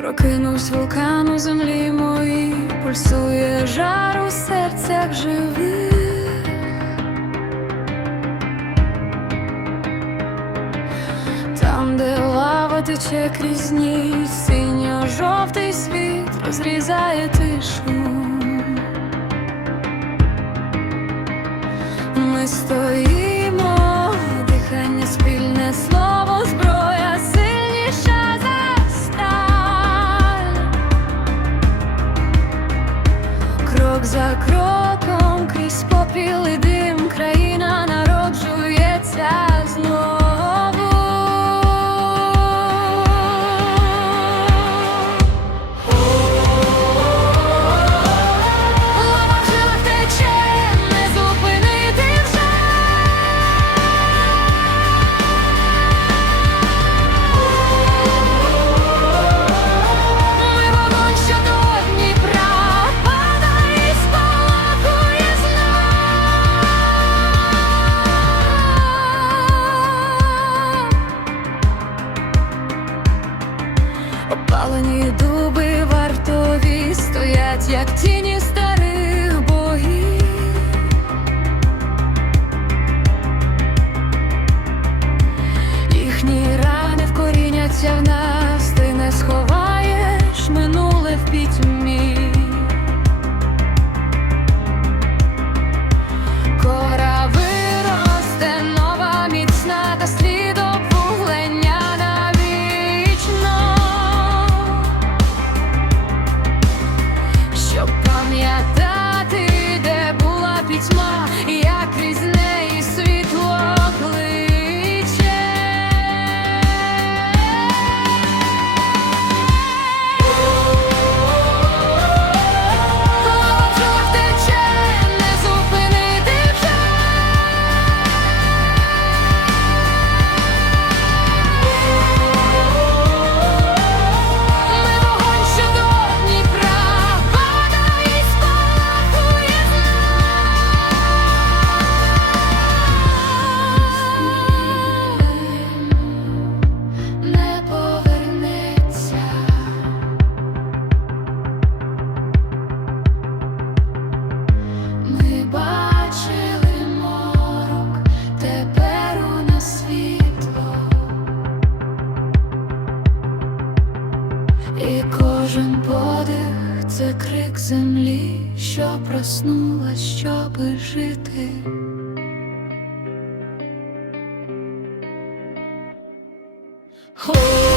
Прокинувсь вулкан у землі моїй, пульсує жар у серцях живих. Там, де лава тече крізь ніч, синьо-жовтий світ розрізає тишу. Ми стоїмо, Крок за кроком крізь попіл і дим країна Опалені дуби вартові стоять, як тіні старих богів. Їхні рани вкоріняться в нас, кожен подих це крик землі, що проснула, щоби жити. О